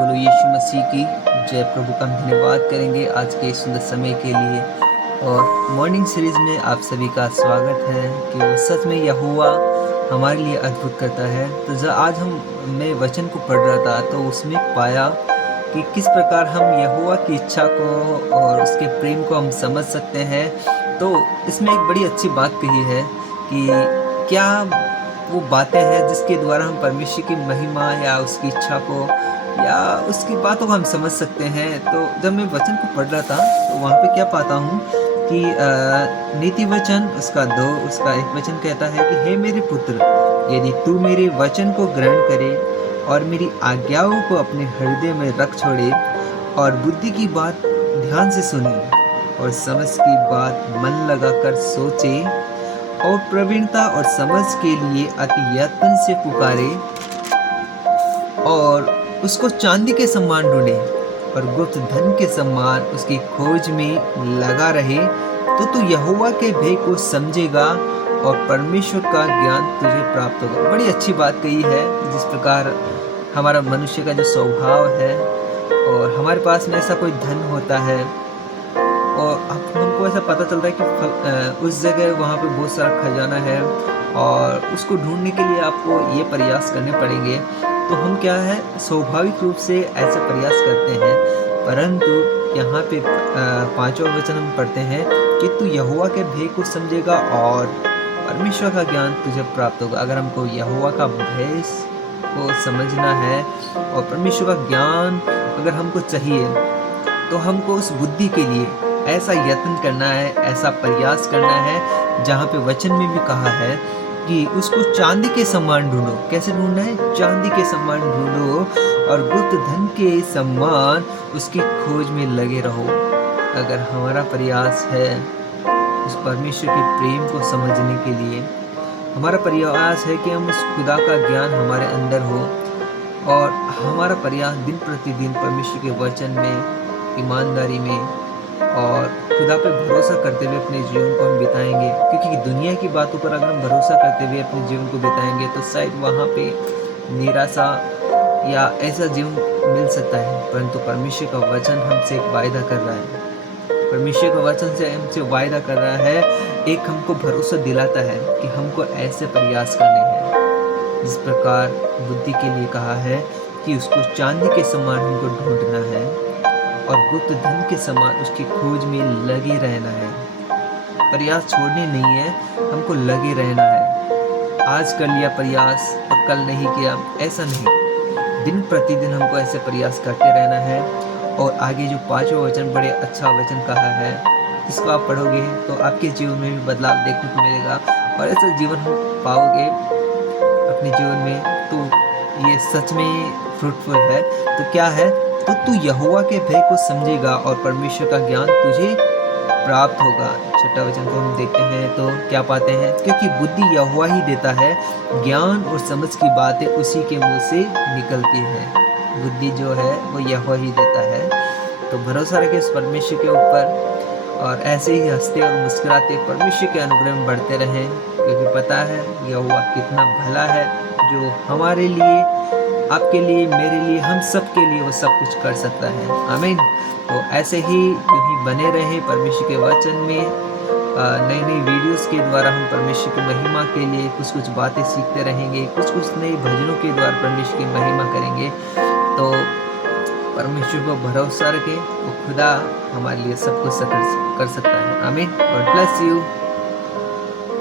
बोलो यीशु मसीह की जय। प्रभु का हम धन्यवाद करेंगे आज के इस सुंदर समय के लिए। और मॉर्निंग सीरीज में आप सभी का स्वागत है कि वो सच में यहोवा हमारे लिए अद्भुत करता है। तो जब आज मैं वचन को पढ़ रहा था तो उसमें पाया कि किस प्रकार हम यहोवा की इच्छा को और उसके प्रेम को हम समझ सकते हैं। तो इसमें एक बड़ी अच्छी बात कही है कि क्या वो बातें हैं जिसके द्वारा हम परमेश्वर की महिमा या उसकी इच्छा को या उसकी बातों को हम समझ सकते हैं। तो जब मैं वचन को पढ़ रहा था तो वहाँ पे क्या पाता हूँ कि नीति वचन उसका एक वचन कहता है कि हे मेरे पुत्र, यदि तू मेरे वचन को ग्रहण करे और मेरी आज्ञाओं को अपने हृदय में रख छोड़े और बुद्धि की बात ध्यान से सुने और समझ की बात मन लगाकर सोचे और प्रवीणता और समझ के लिए अति यत्न से पुकारे और उसको चांदी के समान ढूंढे और गुप्त धन के समान उसकी खोज में लगा रहे, तो तू यहोवा के भय को समझेगा और परमेश्वर का ज्ञान तुझे प्राप्त होगा। बड़ी अच्छी बात कही है। जिस प्रकार हमारा मनुष्य का जो स्वभाव है और हमारे पास में ऐसा कोई धन होता है और हमको ऐसा पता चलता है कि उस जगह वहाँ पे बहुत सारा खजाना है और उसको ढूंढने के लिए आपको ये प्रयास करने पड़ेंगे। तो हम क्या है, स्वाभाविक रूप से ऐसा प्रयास करते हैं। परंतु यहाँ पे पांचवा वचन हम पढ़ते हैं कि तू यहोवा के भय को समझेगा और परमेश्वर का ज्ञान तुझे प्राप्त होगा। अगर हमको यहोवा का भय को समझना है और परमेश्वर का ज्ञान अगर हमको चाहिए तो हमको उस बुद्धि के लिए ऐसा यत्न करना है, ऐसा प्रयास करना है जहाँ पे वचन में भी कहा है कि उसको चांदी के समान ढूंढो। कैसे ढूंढना है? चांदी के समान ढूंढो और गुप्त धन के समान उसकी खोज में लगे रहो। अगर हमारा प्रयास है उस परमेश्वर के प्रेम को समझने के लिए, हमारा प्रयास है कि हम उस खुदा का ज्ञान हमारे अंदर हो और हमारा प्रयास दिन प्रतिदिन परमेश्वर के वचन में, ईमानदारी में और खुदा पे भरोसा करते हुए अपने जीवन को हम बिताएंगे। क्योंकि दुनिया की बातों पर अगर हम भरोसा करते हुए अपने जीवन को बिताएंगे तो शायद वहाँ पे निराशा या ऐसा जीवन मिल सकता है। परंतु परमेश्वर का वचन हमसे एक वायदा कर रहा है। परमेश्वर का वचन से हमसे वायदा कर रहा है, एक हमको भरोसा दिलाता है कि हमको ऐसे प्रयास करने हैं जिस प्रकार बुद्धि के लिए कहा है कि उसको चांदी के समान हमको ढूंढना है और गुप्त धन के समान उसकी खोज में लगे रहना है। प्रयास छोड़ने नहीं है, हमको लगे रहना है। आज कर लिया प्रयास और कल नहीं किया, ऐसा नहीं। दिन प्रतिदिन हमको ऐसे प्रयास करते रहना है। और आगे जो पांचवा वचन बड़े अच्छा वचन कहा है, इसको आप पढ़ोगे तो आपके जीवन में भी बदलाव देखने को मिलेगा और ऐसा जीवन हम पाओगे अपने जीवन में। तो ये सच में फ्रूटफुल है। तो क्या है? तो तू यहोवा के भय को समझेगा और परमेश्वर का ज्ञान तुझे प्राप्त होगा। छठा वचन को हम देखते हैं तो क्या पाते हैं? क्योंकि बुद्धि यहोवा ही देता है, ज्ञान और समझ की बातें उसी के मुंह से निकलती है। बुद्धि जो है वो यहोवा ही देता है। तो भरोसा रखें उस परमेश्वर के ऊपर और ऐसे ही हंसते और मुस्कुराते परमेश्वर के अनुग्रह में बढ़ते रहें, क्योंकि पता है यहोवा कितना भला है, जो हमारे लिए, आपके लिए, मेरे लिए, हम सब के लिए वो सब कुछ कर सकता है। आमीन। तो ऐसे ही यूं ही बने रहे परमेश्वर के वचन में। नई नई वीडियोस के द्वारा हम परमेश्वर की महिमा के लिए कुछ कुछ बातें सीखते रहेंगे, कुछ कुछ नए भजनों के द्वारा परमेश्वर की महिमा करेंगे। तो परमेश्वर को भरोसा रखें, वो खुदा हमारे लिए सब कुछ कर सकता है। आमीन। God bless you.